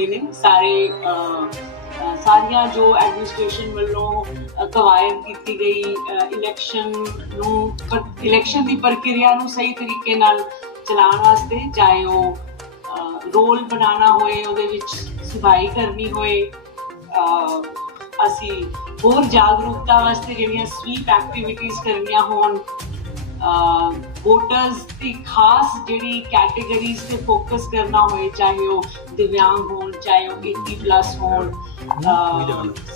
हुए ने सारे सारिया जो एडमिनिस्ट्रेशन वालों कवायद की गई इलैक्शन की प्रक्रिया सही तरीके नाल चलाने वास्ते, चाहे वो रोल बनाना होए, उहदे विच सफाई करनी होए, असी होर जागरूकता वास्ते जिहड़ियां स्वीप एक्टिविटीज़ करनियां होण, वोटर्स की खास जिहड़ी कैटेगरीज से फोकस करना होए, चाहे वो दिव्यांग होण, चाहे वो 80+ होण।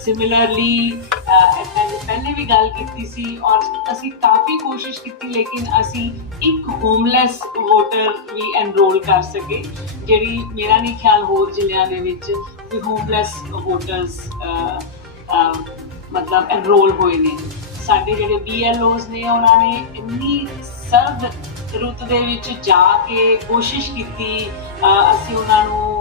सिमिलरली पहले भी गल की सी और असी काफ़ी कोशिश की, लेकिन असी एक होमलैस वोटर भी एनरोल कर सके, जिहड़ी मेरा नहीं ख्याल होर जिलियां दे विच भी होमलैस वोटर्स मतलब एनरोल होए ने। साडे जिहड़े BLOs ने उन्होंने इन्नी सर्द रुत दे विच जाके कोशिश की, असी उन्होंने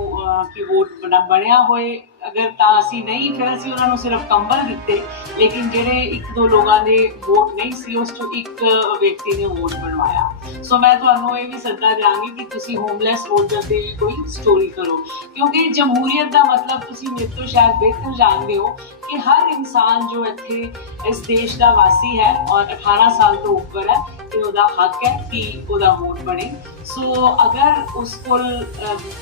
कि वोट बनया होए, अगर तो असी नहीं फिर असी उन्होंने सिर्फ कंबल दिते, लेकिन जिहड़े 1-2 लोगों के वोट नहीं सी, उस चों एक व्यक्ति ने वोट बनवाया। सो मैं तुहानूं ये भी सद्दा देंगी कि तुसी होमलैस वोटर की भी कोई स्टोरी करो, क्योंकि जमहूरीयत का मतलब तुसी मेरे तो शायद बेहतर जानते हो कि हर इंसान जो इत्थे इस देश का वासी है और 18 साल तो ऊपर है, कि उसका हक है कि उसका वोट बने। सो अगर उस कोल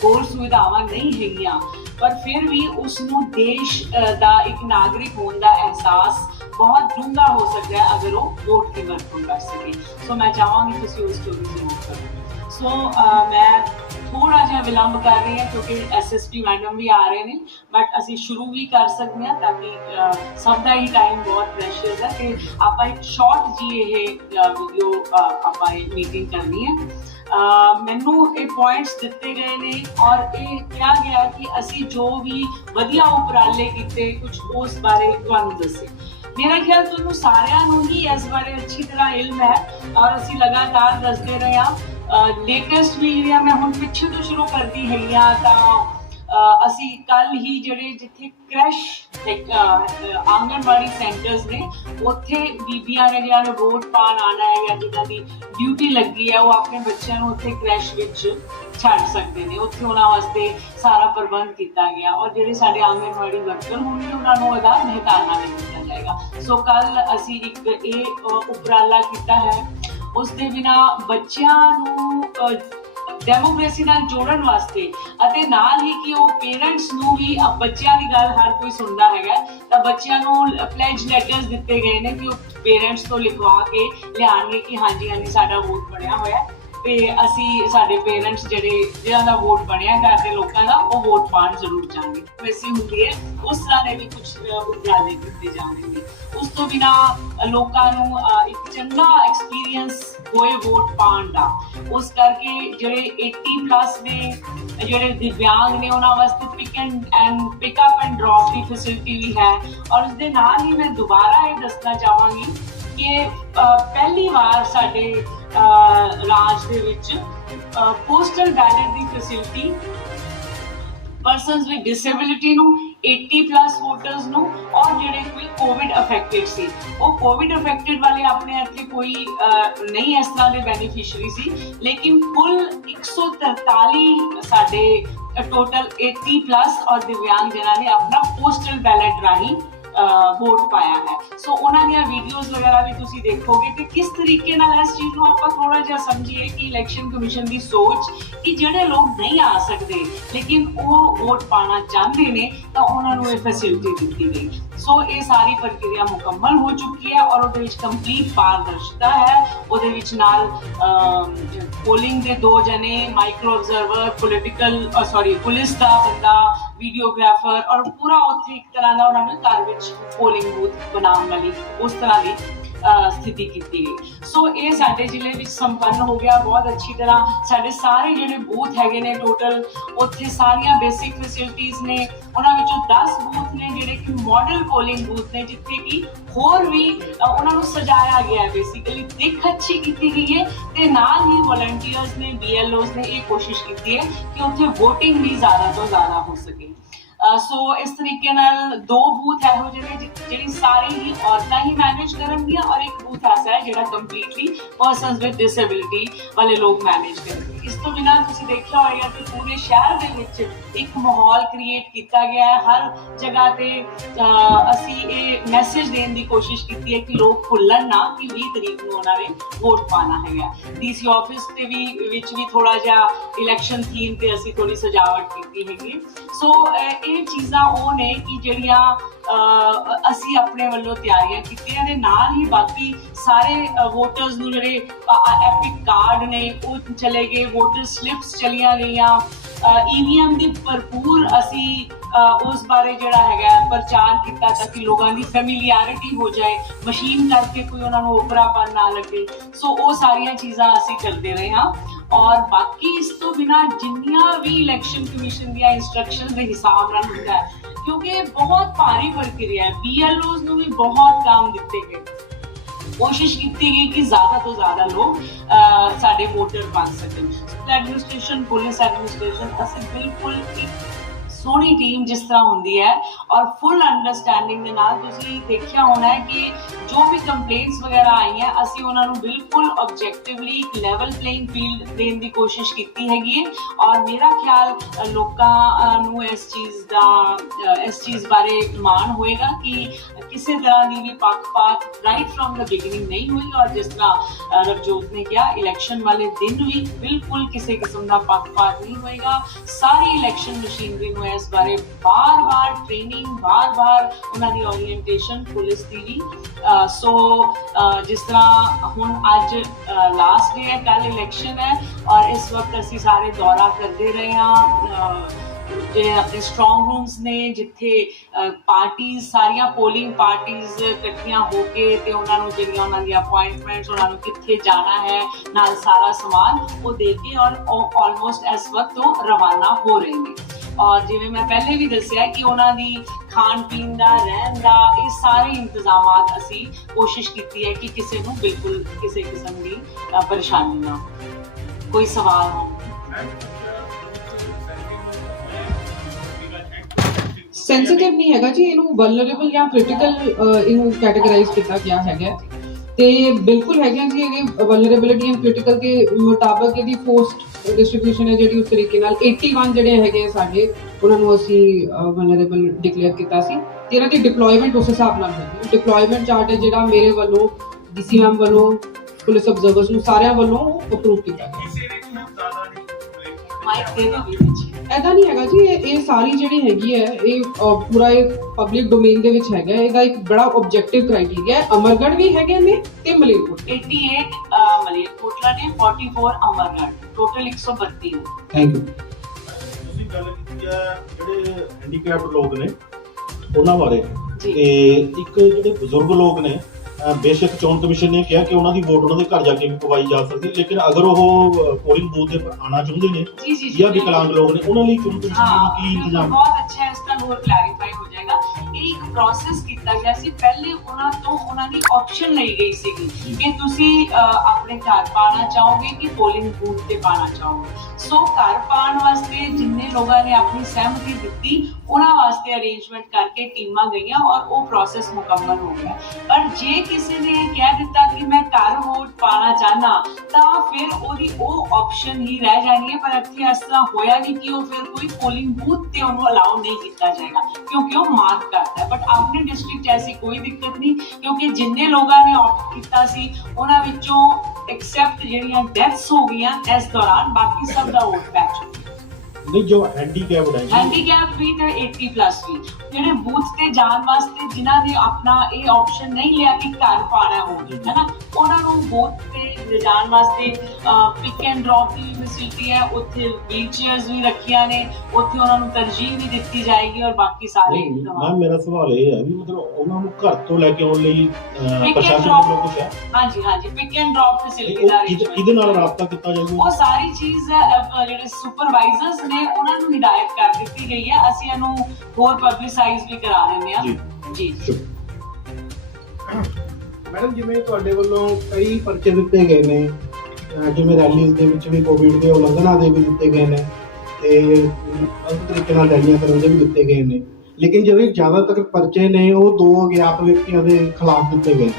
होर सुविधावां नहीं हैगियां, पर फिर भी उसनूं देश का एक नागरिक होने का एहसास बहुत डूंगा हो सकता है अगर वो वोट की वरतों कर सके। सो मैं चाहांगी तुसीं उस स्टोरी जरूर करो। सो मैं थोड़ा जिहा विलंब कर रही है क्योंकि SSP मैडम भी आ रहे हैं, बट असी शुरू भी कर सकते हैं ताकि सब का ही टाइम बहुत प्रेशियस है कि आप एक शॉर्ट जी ये वीडियो आप मीटिंग करनी है। मैनू ये पॉइंट्स दिते गए ने और ये कहा गया कि असी जो भी वधिया उपराले किते कुछ उस बारे तुहानूं दसे। मेरा ख्याल तुहानूं सारिआं नूं ही इस बारे अच्छी तरह इल्म है और असी लगातार दसदे रहे हैं। लेटेस्ट भी जिहड़ियां मैं हुण पिछे तो शुरू करती हैगियां तां असी कल ही जिहड़े जिथे क्रैश आंगनवाड़ी सेंटर्स ने उत्थे बीबियां ने जिन्हां ने वोट पाण आना है या जिन्हां दी ड्यूटी लगी है वो अपने बच्चों नूं उत्थे क्रैश विच छड्ड सकते हैं, उत्थे उन्हां वास्ते सारा प्रबंध किया गया और जिहड़े साडे आंगनवाड़ी वर्कर होणगे उन्हां नूं उहदा मेहताना भी दिता जाएगा। सो कल असी एक ये उपराला किया है, उस दे बिना बच्चों नूं डेमोक्रेसी नाल जोड़न वास्ते अते नाल ही कि वो पेरेंट्स नूं भी बच्चों की गल हर कोई सुनता है, तो बच्चों नूं प्लेज लैटर्स दिते गए हैं कि पेरेंट्स तो लिखवा के लियाणगे कि हाँ जी हाँ जी साडा वोट बनया होया ते असी साडे पेरेंट्स जिहड़ा दा वोट बनया घर के लोगों का वो वोट पाण जरूर जाएंगे। वैसे होंदी है उस तरह के भी कुछ उपराले किए जा रहे हैं। उस तो बिना लोगों नूं एक चंगा एक्सपीरियंस होए वोट पाण दा, उस करके जिहड़े 80+ ने जिहड़े दिव्यांग ने उन्हां वास्ते पिक अप एंड ड्रॉप की फैसिलिटी भी है। और उस दे नाल ही मैं दोबारा ये दसना चाहांगी कि पहली बार साडे राज दे विच पोस्टल बैलेट की फैसिलिटी पर्सनस विद डिसेबिलिटी नूं 80+ वोटर्स नूं और जिहड़े कोई कोविड अफेक्टेड सी, वो कोविड अफेक्टेड वाले अपने इत्थे कोई नहीं इस तरह के बेनीफिशरी सी, लेकिन कुल 143 साडे टोटल 80+ और दिव्यांग जिन्हां ने अपना पोस्टल बैलेट राही वोट पाया है। सो उन्होंने वीडियोज़ वगैरह भी तुसी देखोगे कि किस तरीके नाल इस चीज़ को आप थोड़ा जिहा समझिए कि इलैक्शन कमीशन की सोच कि जिहड़े लोग नहीं आ सकते लेकिन वो वोट पाना चाहते हैं तो उन्होंने ये फैसिलिटी दी गई। सो ये सारी प्रक्रिया मुकम्मल हो चुकी है और उहदे विच कंप्लीट पारदर्शिता है। उहदे विच नाल पोलिंग के 2 जने, माइक्रो ऑब्जर्वर, पुलिस का बंदा, वीडियोग्राफर और पूरा उत्थे एक तरह का उन्होंने घर विच पोलिंग बूथ बनाने वाली उस तरह की स्थिति की गई। सो ये साडे जिले में संपन्न हो गया बहुत अच्छी तरह। साडे सारे जिहड़े बूथ हैगे ने टोटल उत्थे सारियां बेसिक फैसिलिटीज़ ने, उन्हां विचों 10 बूथ ने जिहड़े कि मॉडल पोलिंग बूथ ने जिथे कि होर भी उन्हां नूं सजाया गया है, बेसिकली दिख अच्छी की गई है ते नाल ही वॉलंटियर्स ने BLOs ने ये कोशिश की है कि उत्थे वोटिंग भी ज़्यादा तो ज़्यादा हो सके। सो इस तरीके नाल 2 बूथ है जिहड़ी सारी ही औरतां ही मैनेज करनगियां और एक बूथ ऐसा है जिहड़ा कंप्लीटली पर्सनस विद डिसेबिलिटी वाले लोग मैनेज करेंगे। इस ਤੋਂ ਬਿਨਾਂ ਤੁਸੀਂ ਦੇਖਿਆ ਹੋਏਗਾ ਕਿ ਪੂਰੇ ਸ਼ਹਿਰ ਦੇ ਵਿੱਚ ਇੱਕ ਮਾਹੌਲ ਕ੍ਰੀਏਟ ਕੀਤਾ ਗਿਆ ਹੈ। ਹਰ ਜਗ੍ਹਾ ਤੇ ਅਸੀਂ ਇਹ ਮੈਸੇਜ ਦੇਣ ਦੀ ਕੋਸ਼ਿਸ਼ ਕੀਤੀ ਹੈ ਕਿ ਲੋਕ ਭੁੱਲਣ ਨਾ ਕਿ 20 ਤਰੀਕ ਨੂੰ ਉਹਨਾਂ ਨੇ ਵੋਟ ਪਾਣਾ ਹੈਗਾ। ਡੀਸੀ ਆਫਿਸ ਤੇ ਵਿੱਚ ਵੀ ਥੋੜਾ ਜਿਹਾ ਇਲੈਕਸ਼ਨ ਥੀਮ ਤੇ ਅਸੀਂ ਥੋੜੀ ਸਜਾਵਟ ਕੀਤੀ ਹੈਗੀ। ਸੋ ਇਹ ਚੀਜ਼ਾਂ ਉਹ ਨੇ ਕਿ ਜਿਹੜੀਆਂ ਅਸੀਂ ਆਪਣੇ ਵੱਲੋਂ ਤਿਆਰੀਆਂ ਕੀਤੀਆਂ ਦੇ ਨਾਲ ਹੀ ਬਾਕੀ ਸਾਰੇ ਵੋਟਰਸ ਨੂੰ ਜਿਹੜੇ ਐਪਿਕ ਕਾਰਡ ਨੇ ਉਹ ਚਲੇ ਗਏ, ਵੋਟਰ ਸਲਿਪਸ ਚਲੀਆਂ ਗਈਆਂ, EVM ਦੀ ਭਰਪੂਰ ਅਸੀਂ ਉਸ ਬਾਰੇ ਜਿਹੜਾ ਹੈਗਾ ਪ੍ਰਚਾਰ ਕੀਤਾ ਤਾਂ ਕਿ ਲੋਕਾਂ ਦੀ ਫੈਮਿਲੀਅਰਿਟੀ ਹੋ ਜਾਏ, ਮਸ਼ੀਨ ਕਰਕੇ ਕੋਈ ਉਹਨਾਂ ਨੂੰ ਓਪਰਾਪਨ ਨਾ ਲੱਗੇ। ਸੋ ਉਹ ਸਾਰੀਆਂ ਚੀਜ਼ਾਂ ਅਸੀਂ ਕਰਦੇ ਰਹੇ ਹਾਂ। ਔਰ ਬਾਕੀ ਇਸ ਤੋਂ ਬਿਨਾਂ ਜਿੰਨੀਆਂ ਵੀ ਇਲੈਕਸ਼ਨ ਕਮਿਸ਼ਨ ਦੀਆਂ ਇੰਸਟਰਕਸ਼ਨ ਦੇ ਹਿਸਾਬ ਨਾਲ ਹੁੰਦਾ ਹੈ, ਕਿਉਂਕਿ ਬਹੁਤ ਭਾਰੀ ਪ੍ਰਕਿਰਿਆ ਹੈ, BLOs ਨੂੰ ਵੀ ਬਹੁਤ ਕੰਮ ਦਿੱਤੇ ਗਏ, ਕੋਸ਼ਿਸ਼ ਕੀਤੀ ਗਈ ਕਿ ਜ਼ਿਆਦਾ ਤੋਂ ਜ਼ਿਆਦਾ ਲੋਕ ਸਾਡੇ ਵੋਟਰ ਬਣ ਸਕਣ। ਐਡਮਿਨਿਸਟ੍ਰੇਸ਼ਨ, ਪੁਲਿਸ ਐਡਮਿਨਿਸਟ੍ਰੇਸ਼ਨ ਅਸੀਂ ਬਿਲਕੁਲ ਇੱਕ ਸੋਹਣੀ ਟੀਮ ਜਿਸ ਤਰ੍ਹਾਂ ਹੁੰਦੀ ਹੈ ਔਰ ਫੁੱਲ ਅੰਡਰਸਟੈਂਡਿੰਗ ਦੇ ਨਾਲ ਤੁਸੀਂ ਦੇਖਿਆ ਹੋਣਾ ਹੈ ਕਿ ਜੋ ਵੀ ਕੰਪਲੇਂਟਸ ਵਗੈਰਾ ਆਈਆਂ ਅਸੀਂ ਉਹਨਾਂ ਨੂੰ ਬਿਲਕੁਲ ਆਬਜੈਕਟਿਵਲੀ ਇੱਕ ਲੈਵਲ ਪਲੇਇੰਗ ਫੀਲਡ ਦੇਣ ਦੀ ਕੋਸ਼ਿਸ਼ ਕੀਤੀ ਹੈਗੀ ਹੈ। ਔਰ ਮੇਰਾ ਖਿਆਲ ਲੋਕਾਂ ਨੂੰ ਇਸ ਚੀਜ਼ ਬਾਰੇ ਮਾਣ ਹੋਏਗਾ ਕਿ ਕਿਸੇ ਤਰ੍ਹਾਂ ਦੀ ਵੀ ਪੱਖਪਾਤ ਰਾਈਟ ਫਰੋਮ ਦ ਬਿਗਿਨਿੰਗ ਨਹੀਂ ਹੋਈ। ਔਰ ਜਿਸ ਤਰ੍ਹਾਂ ਰਵਜੋਤ ਨੇ ਕਿਹਾ ਇਲੈਕਸ਼ਨ ਵਾਲੇ ਦਿਨ ਵੀ ਬਿਲਕੁਲ ਕਿਸੇ ਕਿਸਮ ਦਾ ਪੱਖਪਾਤ ਨਹੀਂ ਹੋਏਗਾ। ਸਾਰੀ ਇਲੈਕਸ਼ਨ ਮਸ਼ੀਨਰੀ ਨੂੰ ਇਸ ਬਾਰੇ ਬਾਰ-ਬਾਰ ਟ੍ਰੇਨਿੰਗ, ਬਾਰ-ਬਾਰ ਉਹਨਾਂ ਦੀ ਓਰੀਐਂਟੇਸ਼ਨ ਪੁਲਿਸ ਦੀ ਵੀ। ਸੋ ਜਿਸ ਤਰ੍ਹਾਂ ਹੁਣ ਅੱਜ ਲਾਸਟ ਡੇ ਹੈ, ਕੱਲ ਇਲੈਕਸ਼ਨ ਹੈ ਔਰ ਇਸ ਵਕਤ ਅਸੀਂ ਸਾਰੇ ਦੌਰਾ ਕਰਦੇ ਰਹੇ ਹਾਂ ਜਿਹੜੇ ਆਪਣੇ ਸਟਰੋਂਗ ਰੂਮਸ ਨੇ ਜਿੱਥੇ ਪਾਰਟੀਜ਼, ਸਾਰੀਆਂ ਪੋਲਿੰਗ ਪਾਰਟੀਜ਼ ਇਕੱਠੀਆਂ ਹੋ ਕੇ ਤੇ ਉਹਨਾਂ ਨੂੰ ਜਿਹੜੀਆਂ ਉਹਨਾਂ ਦੀਆਂ ਅਪੁਆਇੰਟਮੈਂਟਸ, ਉਹਨਾਂ ਨੂੰ ਕਿੱਥੇ ਜਾਣਾ ਹੈ, ਨਾਲ ਸਾਰਾ ਸਮਾਨ ਉਹ ਦੇ ਕੇ ਔਰ ਆਲਮੋਸਟ ਇਸ ਵਕਤ ਉਹ ਰਵਾਨਾ ਹੋ ਰਹੇ ਨੇ। ਔਰ ਜਿਵੇਂ ਮੈਂ ਪਹਿਲੇ ਵੀ ਦੱਸਿਆ ਕਿ ਉਹਨਾਂ ਦੀ ਖਾਣ ਪੀਣ ਦਾ, ਰਹਿਣ ਦਾ, ਇਹ ਸਾਰੇ ਇੰਤਜ਼ਾਮਾਤ ਅਸੀਂ ਕੋਸ਼ਿਸ਼ ਕੀਤੀ ਹੈ ਕਿ ਕਿਸੇ ਨੂੰ ਬਿਲਕੁਲ ਕਿਸੇ ਕਿਸਮ ਦੀ ਪਰੇਸ਼ਾਨੀ ਨਾ ਹੋਵੇ, ਕੋਈ ਸਵਾਲ ਹੋ। ਸੈਂਸਿਟਿਵ ਨਹੀਂ ਹੈਗਾ ਜੀ, ਇਹਨੂੰ ਵਲਨਰੇਬਲ ਜਾਂ ਕ੍ਰਿਟੀਕਲ ਇਹਨੂੰ ਕੈਟੇਗਰਾਈਜ਼ ਕੀਤਾ ਗਿਆ ਹੈਗਾ ਤੇ ਬਿਲਕੁਲ ਹੈਗਾ ਜੀ। ਇਹਦੀ ਵਲਨਰੇਬਿਲਿਟੀ ਐਂਡ ਕ੍ਰਿਟੀਕਲ ਦੇ ਮੁਤਾਬਕ ਇਹਦੀ ਫੋਰਸਡ ਡਿਸਟ੍ਰੀਬਿਊਸ਼ਨ ਹੈ ਜਿਹੜੀ ਉਸ ਤਰੀਕੇ ਨਾਲ 81 ਜਿਹੜੇ ਹੈਗੇ ਸਾਡੇ ਉਹਨਾਂ ਨੂੰ ਅਸੀਂ ਵਲਨਰੇਬਲ ਡਿਕਲੇਅਰ ਕੀਤਾ ਸੀ ਤੇ ਇਹਨਾਂ ਦੀ ਡਿਪਲੋਇਮੈਂਟ ਉਸ ਹਿਸਾਬ ਨਾਲ ਹੋਈ। ਡਿਪਲੋਇਮੈਂਟ ਚਾਰਟ ਹੈ ਜਿਹੜਾ ਮੇਰੇ ਵੱਲੋਂ, DC ਮੈਮ ਵੱਲੋਂ, ਪੁਲਿਸ ਅਬਜ਼ਰਵਰਸ ਨੂੰ ਸਾਰਿਆਂ ਵੱਲੋਂ ਅਪਰੂਵ ਕੀਤਾ ਗਿਆ। ऐसा नहीं है जी, ये सारी जी हैगी है ये पूरा पब्लिक डोमेन ਦੇ ਵਿੱਚ ਹੈਗਾ। ਇਹਦਾ ਇੱਕ ਬੜਾ ਆਬਜੈਕਟਿਵ ਕ੍ਰਾਈਟੇਰੀਆ ਹੈ। ਅਮਰਗੜ੍ਹ ਵੀ ਹੈਗੇ ਨੇ ਤੇ ਮਲੇਰਕੋਟਲਾ 88 ਮਲੇਰਕੋਟਲਾ ਨੇ 44 ਅਮਰਗੜ੍ਹ, ਟੋਟਲ 132 ਨੇ। Thank you. ਤੁਸੀਂ ਗੱਲ ਕੀਤੀ ਹੈ ਜਿਹੜੇ ਹੈਂਡੀਕੈਪਡ ਲੋਕ ਨੇ ਉਹਨਾਂ ਬਾਰੇ ਤੇ ਇੱਕ ਜਿਹੜੇ ਬਜ਼ੁਰਗ ਲੋਕ ਨੇ ਬੇਸ਼ੱਕ ਚੋਣ ਕਮਿਸ਼ਨ ਨੇ ਕਿਹਾ ਕਿ ਉਹਨਾਂ ਦੀ ਵੋਟ ਉਹਨਾਂ ਦੇ ਘਰ ਜਾ ਕੇ ਵੀ ਪਵਾਈ ਜਾ ਸਕਦੀ ਹੈ, ਲੇਕਿਨ ਅਗਰ ਉਹ ਪੋਲਿੰਗ ਬੂਥ ਦੇ ਆਉਣਾ ਚਾਹੁੰਦੇ ਨੇ ਜਾਂ ਵਿਕਲਾਂਗ ਲੋਕ ਨੇ ਉਹਨਾਂ ਲਈ ਚੋਣ ਕਮਿਸ਼ਨ ਦਾ ਕੀ ਇੰਤਜ਼ਾਮ? ਬਹੁਤ ਅੱਛਾ ਹੈ, ਇਸ ਦਾ ਹੋਰ ਕਲੈਰੀਫਾਈ ਹੋ ਜਾਏਗਾ। ਇਹ ਇੱਕ ਪ੍ਰੋਸੈਸ ਕੀਤਾ ਗਿਆ ਸੀ ਪਹਿਲੇ, ਉਹਨਾਂ ਦੀ ਆਪਸ਼ਨ ਲਈ ਗਈ ਸੀਗੀ ਕਿ ਤੁਸੀਂ ਆਪਣੇ ਘਰ ਪਾਣਾ ਚਾਹੋਗੇ ਕਿ ਪੋਲਿੰਗ ਬੂਥ ਤੇ ਪਾਣਾ ਚਾਹੋਗੇ। ਸੋ ਘਰ ਪਾਉਣ ਵਾਸਤੇ ਜਿੰਨੇ ਲੋਕਾਂ ਨੇ ਆਪਣੀ ਸਹਿਮਤੀ ਦਿੱਤੀ ਉਹਨਾਂ ਵਾਸਤੇ ਅਰੇਂਜਮੈਂਟ ਕਰਕੇ ਟੀਮਾਂ ਗਈਆਂ ਔਰ ਉਹ ਪ੍ਰੋਸੈਸ ਮੁਕੰਮਲ ਹੋ ਗਿਆ। ਪਰ ਜੇ ਕਿਸੇ ਨੇ ਕਹਿ ਦਿੱਤਾ ਕਿ ਮੈਂ ਘਰ ਵੋਟ ਪਾਣਾ ਚਾਹਨਾ ਤਾਂ ਫਿਰ ਉਹਦੀ ਉਹ ਆਪਸ਼ਨ ਹੀ ਰਹਿ ਜਾਣੀ ਹੈ। ਪਰ ਇੱਥੇ ਇਸ ਤਰ੍ਹਾਂ ਹੋਇਆ ਨਹੀਂ ਕਿ ਉਹ ਫਿਰ ਕੋਈ ਪੋਲਿੰਗ ਬੂਥ ਤੇ ਉਹਨੂੰ ਅਲਾਉ ਨਹੀਂ ਕੀਤਾ ਜਾਏਗਾ ਕਿਉਂਕਿ ਉਹ ਮਾਰਕ ਕਰਦਾ ਹੈ। ਬਟ ਆਪਣੇ ਡਿਸਟ੍ਰਿਕਟ 'ਚ ਐਸੀ ਕੋਈ ਦਿੱਕਤ ਨਹੀਂ ਕਿਉਂਕਿ ਜਿੰਨੇ ਲੋਕਾਂ ਨੇ ਆਪਟ ਕੀਤਾ ਸੀ ਉਹਨਾਂ ਵਿੱਚੋਂ ਐਕਸੈਪਟ ਜਿਹੜੀਆਂ ਡੈਥਸ ਹੋ ਗਈਆਂ ਇਸ ਦੌਰਾਨ ਬਾਕੀ ਸਭ ਦਾ ਵੋਟ ਪੈ ਚੁੱਕਾ। ਨਹੀਂ ਜੋ ਹੈਂਡੀਕੈਪਡ ਹੈ, ਹੈਂਡੀਕੈਪ ਵੀ ਤੇ 80+ ਵੀ ਜਿਹੜੇ ਬੂਥ ਤੇ ਜਾਣ ਵਾਸਤੇ ਜਿਨ੍ਹਾਂ ਨੇ ਆਪਣਾ ਇਹ ਆਪਸ਼ਨ ਨਹੀਂ ਲਿਆ ਕਿ ਘਰ ਪਾਣਾ ਹੋਵੇ ਹੈ ਨਾ, ਉਹਨਾਂ ਨੂੰ ਬੂਥ ਤੇ ਜਾਣ ਵਾਸਤੇ pick and drop the facility ਹੈ। ਉੱਥੇ ਵੀਲ ਚੇਅਰਸ ਵੀ ਰੱਖੀਆਂ ਨੇ, ਉੱਥੇ ਉਹਨਾਂ ਨੂੰ ਤਰਜੀਹ ਵੀ ਦਿੱਤੀ ਜਾਏਗੀ ਔਰ ਬਾਕੀ ਸਾਰੇ। ਮੈਮ ਮੇਰਾ ਸਵਾਲ ਇਹ ਹੈ ਵੀ ਮਤਲਬ ਉਹਨਾਂ ਨੂੰ ਘਰ ਤੋਂ ਲੈ ਕੇ ਆਉਣ ਲਈ ਪ੍ਰਸ਼ਾਸਨ ਵੱਲੋਂ ਕੁਝ ਹੈ? ਹਾਂਜੀ ਪਿਕ ਐਂਡ ਡ੍ਰੌਪ ਫੈਸਿਲਿਟੀ ਦਾ ਕਿਹਦੇ ਨਾਲ ਰਾਬਤਾ ਕੀਤਾ ਜਾਊਗਾ? ਉਹ ਸਾਰੀ ਚੀਜ਼ ਜਿਹੜੇ ਸੁਪਰਵਾਈਜ਼ਰਸ ਨੇ ਉਹਨਾਂ ਨੂੰ ਹਿਦਾਇਤ ਕਰ ਦਿੱਤੀ ਗਈ ਹੈ। ਅਸੀਂ ਇਹਨੂੰ ਹੋਰ ਪਬਲਿਸਾਈਜ਼ ਵੀ ਕਰਾ ਦਿੰਦੇ ਹਾਂ ਜੀ। ਮੈਡਮ ਜਿਵੇਂ ਤੁਹਾਡੇ ਵੱਲੋਂ ਕਈ ਪਰਚੇ ਦਿੱਤੇ ਗਏ ਨੇ, ਜਿਵੇਂ ਰੈਲੀਜ਼ ਦੇ ਵਿੱਚ ਵੀ ਕੋਵਿਡ ਦੇ ਉਲੰਘਣਾ ਦੇ ਵੀ ਦਿੱਤੇ ਗਏ ਨੇ ਤੇ ਗਲਤ ਤਰੀਕੇ ਨਾਲ ਰੈਲੀਆਂ ਕਰਨ ਦੇ ਵੀ ਦਿੱਤੇ ਗਏ ਨੇ, ਲੇਕਿਨ ਜਿਹੜੇ ਜ਼ਿਆਦਾਤਰ ਪਰਚੇ ਨੇ ਉਹ ਦੋ ਅਗਿਆਤ ਵਿਅਕਤੀਆਂ ਦੇ ਖਿਲਾਫ ਦਿੱਤੇ ਗਏ,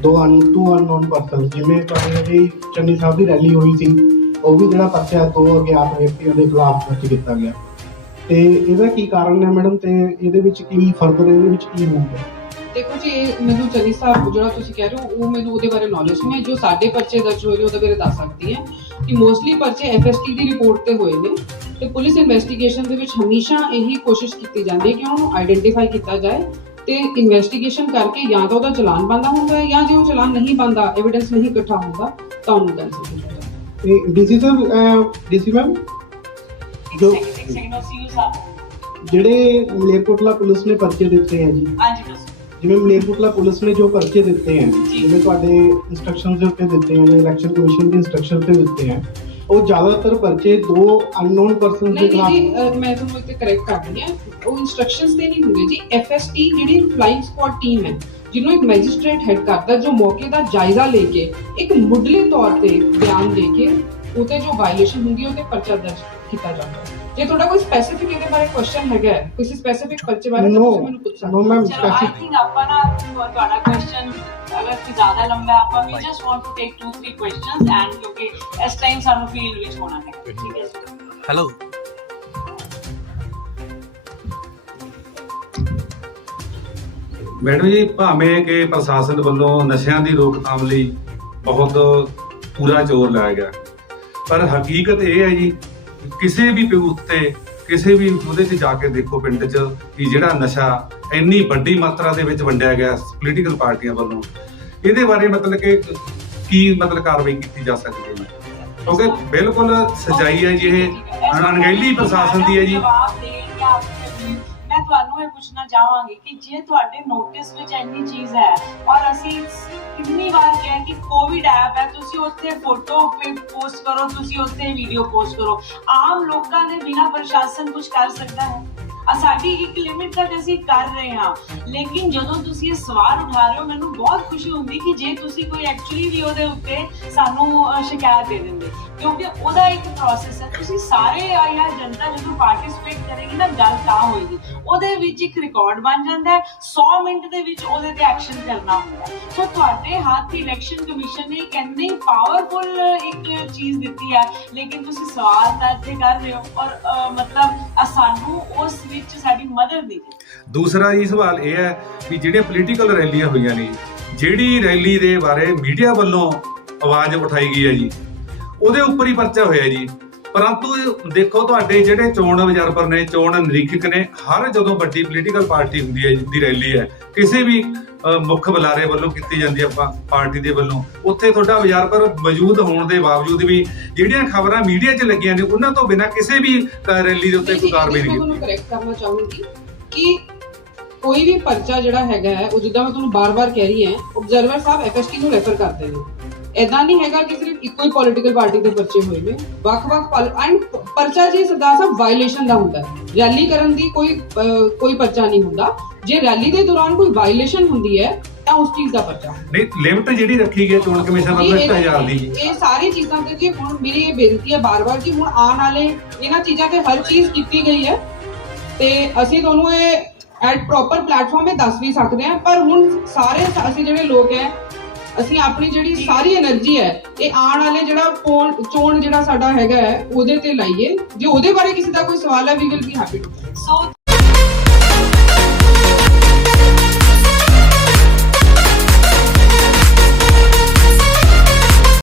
ਦੋ ਅਨਨੋਨ ਪਰਸਨ। ਜਿਵੇਂ ਤੁਹਾਡੀ ਜਿਹੜੀ ਚੰਨੀ ਸਾਹਿਬ ਦੀ ਰੈਲੀ ਹੋਈ ਸੀ ਉਹ ਵੀ ਜਿਹੜਾ ਪਰਚਾ ਦੋ ਅਗਿਆਤ ਵਿਅਕਤੀਆਂ ਦੇ ਖਿਲਾਫ ਦਰਜ ਕੀਤਾ ਗਿਆ। ਤੇ ਇਹਦਾ ਕੀ ਕਾਰਨ ਹੈ ਮੈਡਮ, ਤੇ ਇਹਦੇ ਵਿੱਚ ਕੀ ਫਰਦਰ ਇਹਦੇ ਵਿੱਚ ਕੀ ਹੋਊਗਾ? ਦੇਖੋ ਜੀ, ਇਹ ਮੈਨੂੰ ਚੰਨੀ ਸਾਹਿਬ ਜਿਹੜਾ ਤੁਸੀਂ ਕਹਿ ਰਹੇ ਹੋ ਉਹ ਮੈਨੂੰ ਉਹਦੇ ਬਾਰੇ ਨੌਲੇਜ ਨਹੀਂ ਹੈ। ਜੋ ਸਾਡੇ ਪਰਚੇ ਦਰਜ ਹੋਏ ਨੇ ਉਹਦੇ ਬਾਰੇ ਦੱਸ ਸਕਦੀ ਹੈ ਕਿ ਮੋਸਟਲੀ ਪਰਚੇ FST ਦੀ ਰਿਪੋਰਟ ਤੇ ਹੋਏ ਨੇ, ਤੇ ਪੁਲਿਸ ਇਨਵੈਸਟੀਗੇਸ਼ਨ ਦੇ ਵਿੱਚ ਹਮੇਸ਼ਾ ਇਹੀ ਕੋਸ਼ਿਸ਼ ਕੀਤੀ ਜਾਂਦੀ ਹੈ ਕਿ ਉਹਨੂੰ ਆਈਡੈਂਟੀਫਾਈ ਕੀਤਾ ਜਾਏ ਤੇ ਇਨਵੈਸਟੀਗੇਸ਼ਨ ਕਰਕੇ ਜਾਂ ਤਾਂ ਉਹਦਾ ਚਲਾਨ ਬਣਦਾ ਹੁੰਦਾ ਹੈ, ਜਾਂ ਜੇ ਉਹ ਚਲਾਨ ਨਹੀਂ ਬਣਦਾ, ਐਵੀਡੈਂਸ ਨਹੀਂ ਇਕੱਠਾ ਹੁੰਦਾ, ਤਾਂ ਉਹਨੂੰ ਕੈਂਸਲ ਕੀਤਾ ਜਾਂਦਾ। ਤੇ ਡੀਸੀ ਮੈਮ ਜੋ ਜਿਹੜੇ ਮਲੇਰਕੋਟਲਾ ਪੁਲਿਸ ਨੇ ਪਰਚੇ ਦਿੱਤੇ ਹੈ ਜੀ, ਹਾਂਜੀ ਦੱਸੋ। ਜਿਵੇਂ ਮਲੇਰਕੋਟਲਾ ਪੁਲਿਸ ਨੇ ਜੋ ਪਰਚੇ ਦਿੱਤੇ ਹਨ, ਜਿਵੇਂ ਤੁਹਾਡੇ ਇੰਸਟਰਕਸ਼ਨਸ ਦੇ ਉੱਤੇ ਦਿੱਤੇ ਹਨ, ਇਲੈਕਸ਼ਨ ਕਮਿਸ਼ਨ ਦੀ ਇੰਸਟਰਕਸ਼ਨ ਤੇ ਦਿੱਤੇ ਹਨ, ਉਹ ਜ਼ਿਆਦਾਤਰ ਪਰਚੇ ਦੋ ਅਨਨੋਨ ਪਰਸਨ ਦੇ ਨਹੀਂ ਖਿਲਾਫ। ਜੀ, ਮੈਂ ਤੁਹਾਨੂੰ ਇੱਥੇ ਕਰੈਕਟ ਕਰ ਰਹੀ ਹਾਂ, ਉਹ ਇੰਸਟਰਕਸ਼ਨਸ ਤੇ ਨਹੀਂ ਹੁੰਦੇ ਜੀ। FST ਜਿਹੜੀ ਫਲਾਈਂਗ ਸਕੁਆਡ ਟੀਮ ਹੈ, ਜਿਹਨੂੰ ਇੱਕ ਮੈਜਿਸਟ੍ਰੇਟ ਹੈਡ ਕਰਦਾ, ਜੋ ਮੌਕੇ ਦਾ ਜਾਇਜ਼ਾ ਲੈ ਕੇ ਇੱਕ ਮੁੱਢਲੇ ਤੌਰ ਤੇ ਬਿਆਨ ਦੇ ਕੇ ਉਹਤੇ ਜੋ ਵਾਇਲੇਸ਼ਨ ਹੁੰਦੀ ਹੈ ਉਹਤੇ ਪਰਚਾ ਦਰਜ ਕੀਤਾ ਜਾਂਦਾ ਹੈ। ਜੇ ਤੁਹਾਡਾ ਕੋਈ ਸਪੈਸੀਫਿਕ ਇਹਦੇ ਬਾਰੇ ਕੁਐਸਚਨ ਹੈਗਾ ਹੈ, ਕਿਸੇ ਸਪੈਸੀਫਿਕ ਪਰਚੇ ਬਾਰੇ, ਤਾਂ ਤੁਸੀਂ ਮੈਨੂੰ ਪੁੱਛ ਸਕਦੇ ਨੋ ਹੋ। ਮੈਮ, ਚਲੋ ਆਈ ਥਿੰਕ ਆਪਾਂ ਨਾ ਤੁਹਾਡਾ ਕੁਐਸਚਨ ਅਗਰ ਕੋਈ ਜ਼ਿਆਦਾ ਲੰਬਾ ਹੈ, ਆਪਾਂ ਵੀ just want to take 2-3 questions and ਕਿਉਂਕਿ ਇਸ ਟਾਈਮ ਸਾਨੂੰ ਫੀਲਡ ਵਿੱਚ ਹੋਣਾ ਹੈ। ਠੀਕ ਹੈ ਜੀ। ਹੈਲੋ, ਮੈਡਮ ਜੀ, ਭਾਵੇਂ ਕਿ ਪ੍ਰਸ਼ਾਸਨ ਵੱਲੋਂ ਨਸ਼ਿਆਂ ਦੀ ਰੋਕਥਾਮ ਲਈ ਬਹੁਤ ਪੂਰਾ ਜ਼ੋਰ ਲਾਇਆ ਗਿਆ, ਪਰ ਹਕੀਕਤ ਇਹ ਹੈ ਜੀ, ਕਿਸੇ ਵੀ ਬੂਥ ਤੇ ਕਿਸੇ ਵੀ ਉਹਦੇ 'ਚ ਜਾ ਕੇ ਦੇਖੋ ਪਿੰਡ 'ਚ ਕਿ ਜਿਹੜਾ ਨਸ਼ਾ ਇੰਨੀ ਵੱਡੀ ਮਾਤਰਾ ਦੇ ਵਿੱਚ ਵੰਡਿਆ ਗਿਆ ਪੋਲੀਟੀਕਲ ਪਾਰਟੀਆਂ ਵੱਲੋਂ, ਇਹਦੇ ਬਾਰੇ ਮਤਲਬ ਕਿ ਕੀ ਮਤਲਬ ਕਾਰਵਾਈ ਕੀਤੀ ਜਾ ਸਕਦੀ ਹੈ ਜੀ? ਕਿਉਂਕਿ ਬਿਲਕੁਲ ਸੱਚਾਈ ਹੈ ਜੀ, ਇਹ ਅਣਗਹਿਲੀ ਪ੍ਰਸ਼ਾਸਨ ਦੀ ਹੈ ਜੀ। ਜਵਾਬ ਦੇਣ ਜਾਂ ਮੈਂ ਤੁਹਾਨੂੰ ਇਹ ਪੁੱਛਣਾ ਚਾਹਾਂਗੀ ਕਿ ਜੇ ਤੁਹਾਡੇ ਨੋਟਿਸ ਵਿੱਚ ਇੰਨੀ ਚੀਜ਼ ਹੈ, ਔਰ ਅਸੀਂ ਕਿੰਨੀ ਵਾਰ ਕਿਹਾ ਕਿ ਕੋਵਿਡ ਐਪ ਹੈ, ਤੁਸੀਂ ਉੱਥੇ ਫੋਟੋ ਪੋਸਟ ਕਰੋ, ਤੁਸੀਂ ਉੱਥੇ ਵੀਡੀਓ ਪੋਸਟ ਕਰੋ, ਆਮ ਲੋਕਾਂ ਦੇ ਬਿਨਾਂ ਪ੍ਰਸ਼ਾਸਨ ਕੁਝ ਕਰ ਸਕਦਾ ਹੈ? ਸਾਡੀ ਇੱਕ ਲਿਮਿਟ ਤੱਕ ਅਸੀਂ ਕਰ ਰਹੇ ਹਾਂ, ਲੇਕਿਨ ਜਦੋਂ ਤੁਸੀਂ ਇਹ ਸਵਾਲ ਉਠਾ ਰਹੇ ਹੋ, ਮੈਨੂੰ ਬਹੁਤ ਖੁਸ਼ੀ ਹੁੰਦੀ ਕਿ ਜੇ ਤੁਸੀਂ ਕੋਈ ਐਕਚੁਅਲੀ ਵੀ ਉਹਦੇ ਉੱਤੇ ਸਾਨੂੰ ਸ਼ਿਕਾਇਤ ਦੇ ਦਿੰਦੇ, ਕਿਉਂਕਿ ਉਹਦਾ ਇੱਕ ਪ੍ਰੋਸੈਸ ਹੈ। ਤੁਸੀਂ ਸਾਰੇ ਜਾਂ ਜਨਤਾ ਜਦੋਂ ਪਾਰਟਿਸਿਪੇਟ ਕਰੇਗੀ ਨਾ, ਗੱਲ ਤਾਂ ਹੋਏਗੀ, ਉਹਦੇ ਵਿੱਚ ਇੱਕ ਰਿਕਾਰਡ ਬਣ ਜਾਂਦਾ ਹੈ, 100 ਮਿੰਟ ਦੇ ਵਿੱਚ ਉਹਦੇ ਤੇ ਐਕਸ਼ਨ ਕਰਨਾ ਹੁੰਦਾ ਹੈ। ਸੋ ਤੁਹਾਡੇ ਹੱਥ ਇਲੈਕਸ਼ਨ ਕਮਿਸ਼ਨ ਨੇ ਇੱਕ ਇੰਨੀ ਪਾਵਰਫੁਲ ਇੱਕ ਚੀਜ਼ ਦਿੱਤੀ ਹੈ, ਲੇਕਿਨ ਤੁਸੀਂ ਸਵਾਲ ਤਾਂ ਇੱਥੇ ਕਰ ਰਹੇ ਹੋ, ਔਰ ਮਤਲਬ ਸਾਨੂੰ ਉਸ ਵਿੱਚ ਸਾਡੀ ਮਦਦ ਨਹੀਂ ਕੀਤੀ। ਦੂਸਰਾ ਇਹ ਸਵਾਲ ਇਹ ਹੈ ਵੀ ਜਿਹੜੀਆਂ ਪੋਲੀਟੀਕਲ ਰੈਲੀਆਂ ਹੋਈਆਂ ਨੇ, ਜਿਹੜੀ ਰੈਲੀ ਦੇ ਬਾਰੇ ਮੀਡੀਆ ਵੱਲੋਂ ਆਵਾਜ਼ ਉਠਾਈ ਗਈ ਹੈ ਜੀ, ਉਹਦੇ ਉੱਪਰ ਹੀ ਪਰਚਾ ਹੋਇਆ ਜੀ। ਪਰੰਤੂ ਦੇਖੋ, ਤੁਹਾਡੇ ਜਿਹੜੇ ਚੋਣ ਅਬਜ਼ਰਵਰ ਨੇ, ਚੋਣ ਨਿਰੀਖਕ ਨੇ, ਹਰ ਜਦੋਂ ਵੱਡੀ ਪੋਲੀਟੀਕਲ ਪਾਰਟੀ ਹੁੰਦੀ ਹੈ, ਦੀ ਰੈਲੀ ਹੈ, ਕਿਸੇ ਵੀ ਮੁੱਖ ਬੁਲਾਰੇ ਵੱਲੋਂ ਕੀਤੀ ਜਾਂਦੀ ਹੈ ਪਾਰਟੀ ਦੇ ਵੱਲੋਂ, ਉੱਥੇ ਤੁਹਾਡਾ ਅਬਜ਼ਰਵਰ ਮੌਜੂਦ ਹੋਣ ਦੇ ਬਾਵਜੂਦ ਵੀ ਜਿਹੜੀਆਂ ਖਬਰਾਂ ਮੀਡੀਆ 'ਚ ਲੱਗੀਆਂ ਨੇ, ਉਹਨਾਂ ਤੋਂ ਬਿਨਾਂ ਕਿਸੇ ਵੀ ਰੈਲੀ ਦੇ ਉੱਤੇ ਕੋਈ ਕਾਰਵਾਈ ਨਹੀਂ ਕੀਤੀ। ਮੈਂ ਤੁਹਾਨੂੰ ਕਰੈਕਟ ਕਰਨਾ ਚਾਹੂੰਗੀ ਕਿ ਕੋਈ ਵੀ ਪਰਚਾ ਜਿਹੜਾ ਹੈਗਾ ਹੈ, ਉਹ ਜਿੱਦਾਂ ਮੈਂ ਤੁਹਾਨੂੰ ਬਾਰ-ਬਾਰ ਕਹਿ ਰਹੀ ਹਾਂ, ਆਬਜ਼ਰਵਰ ਸਾਹਿਬ FST ਨੂੰ ਰੈਫਰ ਕਰਦੇ ਨੇ। ਇਦਾਂ ਨਹੀਂ ਹੈਗਾ ਕਿ ਸਿਰਫ ਇੱਕੋ ਹੀ ਪੋਲੀਟੀਕਲ ਪਾਰਟੀ ਦੇ ਪਰਚੇ ਹੋਏ ਨੇ, ਵੱਖ-ਵੱਖ ਐਂਡ ਪਰਚਾ ਜੀ ਸਰਦਾਰ ਸਾਹਿਬ ਵਾਇਲੇਸ਼ਨ ਦਾ ਹੁੰਦਾ ਹੈ। ਰੈਲੀ ਕਰਨ ਦੀ ਕੋਈ ਪਰਚਾ ਨਹੀਂ ਹੁੰਦਾ। ਜੇ ਰੈਲੀ ਦੇ ਦੌਰਾਨ ਕੋਈ ਵਾਇਲੇਸ਼ਨ ਹੁੰਦੀ ਹੈ ਤਾਂ ਉਸ ਚੀਜ਼ ਦਾ ਪਰਚਾ ਨਹੀਂ, ਲਿਮਟ ਜਿਹੜੀ ਰੱਖੀ ਗਈ ਚੋਣ ਕਮਿਸ਼ਨ ਵੱਲੋਂ 1000 ਦੀ, ਇਹ ਸਾਰੀ ਚੀਜ਼ਾਂ ਤੇ ਜੀ ਹੁਣ ਮੇਰੀ ਇਹ ਬੇਨਤੀ ਹੈ ਬਾਰ-ਬਾਰ ਕਿ ਹੁਣ ਆਉਣ ਵਾਲੇ ਇਹਨਾਂ ਚੀਜ਼ਾਂ ਤੇ ਹਰ ਚੀਜ਼ ਕੀਤੀ ਗਈ ਹੈ, ਤੇ ਅਸੀਂ ਤੁਹਾਨੂੰ ਇਹ ਐਟ ਪ੍ਰੋਪਰ ਪਲੇਟਫਾਰਮ 'ਤੇ ਦੱਸ ਵੀ ਸਕਦੇ ਹਾਂ। ਪਰ ਹੁਣ ਸਾਰੇ ਅਸੀਂ ਜਿਹੜੇ ਲੋਕ ਹੈ, ਅਸੀਂ ਆਪਣੀ ਜਿਹੜੀ ਸਾਰੀ એનર્ਜੀ ਹੈ ਇਹ ਆਉਣ ਵਾਲੇ ਜਿਹੜਾ ਚੋਣ ਜਿਹੜਾ ਸਾਡਾ ਹੈਗਾ ਹੈ ਉਹਦੇ ਤੇ ਲਾਈਏ। ਜੇ ਉਹਦੇ ਬਾਰੇ ਕਿਸੇ ਦਾ ਕੋਈ ਸਵਾਲ ਹੈ, we will be happy to. So